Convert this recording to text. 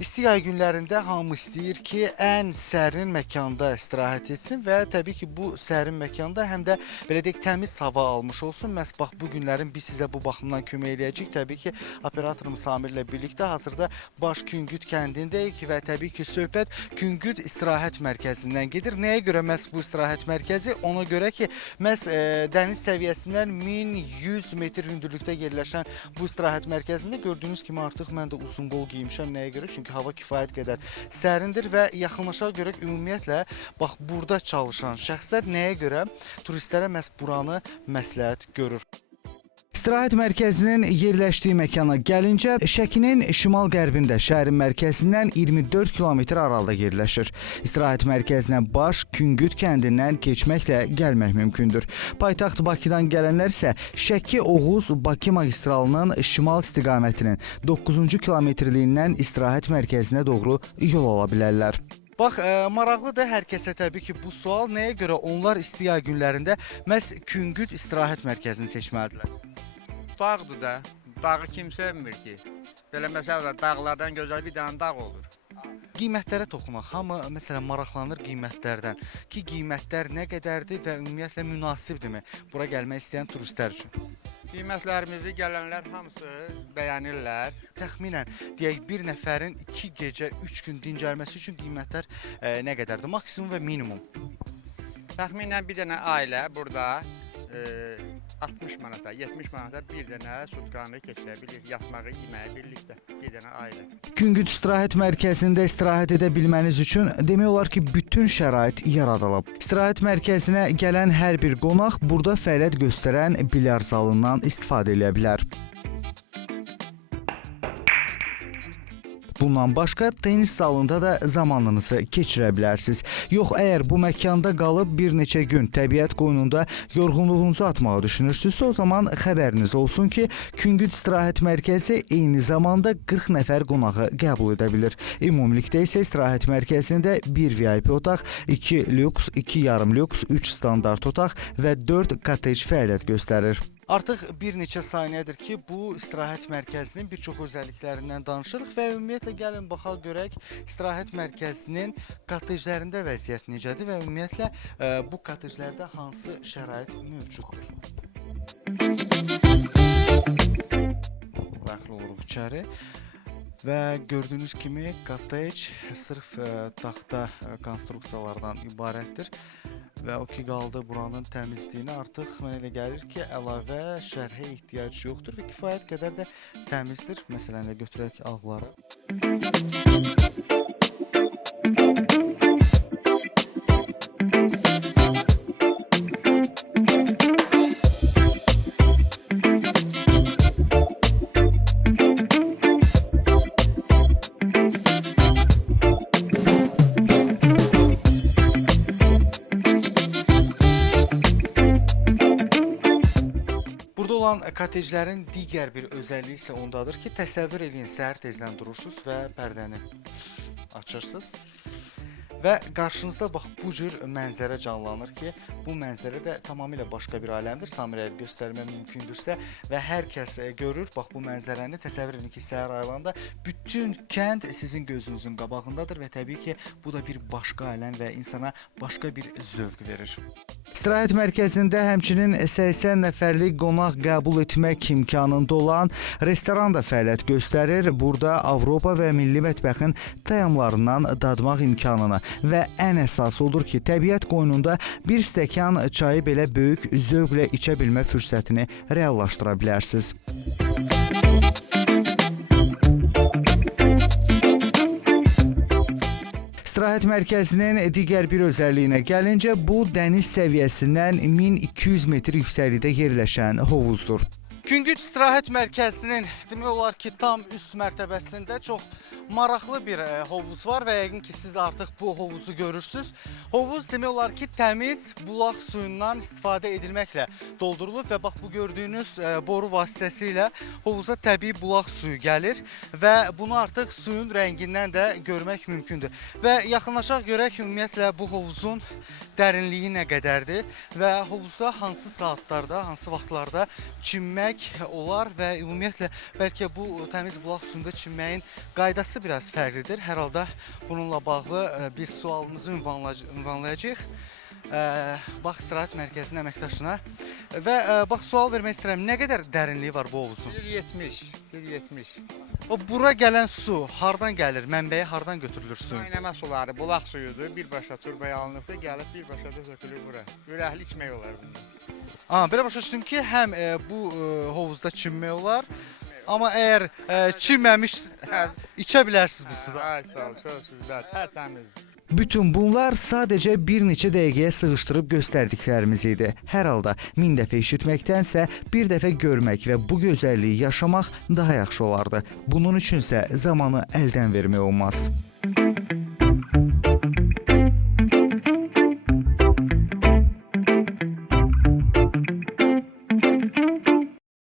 İsti yay günlərində hamı istəyir ki, ən sərin məkanda istirahət etsin və təbii ki, bu sərin məkanda həm də belə deyək təmiz hava almış olsun. Məhz bax bu günlərin biz sizə bu baxımdan kömək eləyəcəyik. Təbii ki, operatorumuz Samirlə birlikdə hazırda Baş Güngüd kəndindəyik və təbii ki, söhbət Güngüd istirahət mərkəzindən gedir. Nəyə görə məhz bu istirahət mərkəzi? Ona görə ki, məhz dəniz səviyyəsindən 1100 metr hündürlükdə yerləşən bu istirahət mərkəzində gördüyünüz kimi artıq mən də uzun qol giymişəm. Nəyə görə? Çünki hava kifayət qədər sərindir və yaxınlaşa görək ümumiyyətlə bax burada çalışan şəxslər nəyə görə turistlərə məhz buranı məsləhət görür. İstirahət mərkəzinin yerləşdiyi məkana gəlincə, Şəkinin şimal-qərbində şəhərin mərkəzindən 24 kilometr aralıda yerləşir. İstirahət mərkəzinə Baş Güngüd kəndindən keçməklə gəlmək mümkündür. Paytaxt Bakıdan gələnlər isə Şəki-Oğuz-Bakı magistralının şimal istiqamətinin 9-cu kilometrliyindən istirahət mərkəzinə doğru yol ala bilərlər. Bax, maraqlıdır hər kəsə təbii ki, bu sual nəyə görə onlar isti yay günlərində məhz Güngüd istirahət mərkəzini seçməlidirlər? Dağdır da. Dağı kim sevmir ki? Belə məsələ dağlardan gözəl bir dənə dağ olur. Qiymətlərə toxunaq. Hamı məsələn maraqlanır qiymətlərdən. Ki qiymətlər nə qədərdir və ümumiyyətlə münasibdirmi bura gəlmək istəyən turistlər üçün? Qiymətlərimizi gələnlər hamısı bəyənirlər. Təxminən deyək bir nəfərin 2 gecə, 3 gün dincəlməsi üçün qiymətlər nə qədərdir? Maksimum və minimum. Təxminən bir dənə ailə burada 60 manata, 70 manata bir dənə sutkanı keçirə bilir, yatmağı, yeməyi birlikdə bir dənə ailə. Güngüd istirahət mərkəzində istirahət edə bilməniz üçün demək olar ki, bütün şərait yaradılıb. İstirahət mərkəzinə gələn hər bir qonaq burada fəaliyyət göstərən bilyard zalından istifadə edə bilər. Bundan başqa tenis zalında da zamanınızı keçirə bilərsiniz. Yox, əgər bu məkanda qalıb bir neçə gün təbiət qoynunda yorğunluğunuzu atmağı düşünürsünüzsə, o zaman xəbəriniz olsun ki, Güngüd istirahət mərkəzi eyni zamanda 40 nəfər qonağı qəbul edə bilir. Ümumilikdə isə istirahət mərkəzində 1 VIP otaq, 2 lüks, 2 yarım lüks, 3 standart otaq və 4 kottec fəaliyyət göstərir. Artıq bir neçə saniyədir ki, bu istirahət mərkəzinin bir çox özəlliklərindən danışırıq və ümumiyyətlə gəlin baxaq görək istirahət mərkəzinin kotteclərində vəziyyət necədir və ümumiyyətlə bu kotteclərdə hansı şərait mövcuddur. Daxil oluruq içəri və gördüyünüz kimi kottec sırf taxta konstruksiyalardan ibarətdir. Və o ki qaldı buranın təmizliyinə artıq mənə elə gəlir ki, əlavə şərhə ehtiyac yoxdur və kifayət qədər də təmizdir. Məsələn, götürək ağları. Olan kotteclərin digər bir özəlliyi isə ondadır ki, təsəvvür eləyin, səhər tezdən durursunuz və pərdəni açırsınız və qarşınızda bax bu cür mənzərə canlanır ki, bu mənzərə də tamamilə başqa bir aləmdir. Samirə göstərmə mümkündürsə və hər kəs görür, bax bu mənzərəni təsəvvür edin ki, səhər ayılanda bütün kənd sizin gözünüzün qabağındadır və təbii ki, bu da bir başqa aləm və insana başqa bir zövq verir. İstirahət mərkəzində həmçinin 80 nəfərlik qonaq qəbul etmək imkanında olan restoran da fəaliyyət göstərir. Burada Avropa və milli mətbəxin təyamlarından dadmaq imkanını və ən əsası odur ki, təbiət qoynunda bir stəkan çayı belə böyük zövqlə içə bilmə fürsətini reallaşdıra bilərsiniz. İstirahət mərkəzinin digər bir özəlliyinə gəlincə, bu dəniz səviyyəsindən 1200 metr yüksəklikdə yerləşən hovuzdur. Güngüd istirahət mərkəzinin demək olar ki, tam üst mərtəbəsində çox maraqlı bir hovuz var və yəqin ki, siz artıq bu hovuzu görürsünüz. Hovuz demək olar ki, təmiz bulaq suyundan istifadə edilməklə doldurulub və bax bu gördüyünüz boru vasitəsilə hovuza təbii bulaq suyu gəlir və bunu artıq suyun rəngindən də görmək mümkündür. Və yaxınlaşaq görək ümumiyyətlə bu hovuzun dərinliyi nə qədərdir və hovuzda hansı saatlarda, hansı vaxtlarda çimmək olar və ümumiyyətlə bəlkə bu təmiz bulaq suyunda çimməyin qaydası biraz fərqlidir. Hər halda bununla bağlı bir sualımızı ünvanlayacağıq. Bax istirahət mərkəzinin əməkdaşına və bax sual vermək istəyirəm. Nə qədər dərinliyi var bu hovuzun? 1.70. O bura gələn su hardan gəlir? Mənbəyi hardan götürülür suyun? Qaynama suları, bulaq suyudur. Birbaşa turbaya alınıbdır, gəlib birbaşa da sökülür bura. Ürəkli içmək olar bundan. Belə başa düşdüm ki, həm bu hovuzda çimmək olar, amma əgər çimməmiş içə bilərsiniz bu suda. Ay sağ ol, sözsüzlər, tərtəmizdir. Bütün bunlar sadəcə bir neçə dəqiqəyə sığışdırıb göstərdiklərimiz idi. Hər halda 1000 dəfə eşitməkdənsə bir dəfə görmək və bu gözəlliyi yaşamaq daha yaxşı olardı. Bunun üçünsə zamanı əldən vermək olmaz.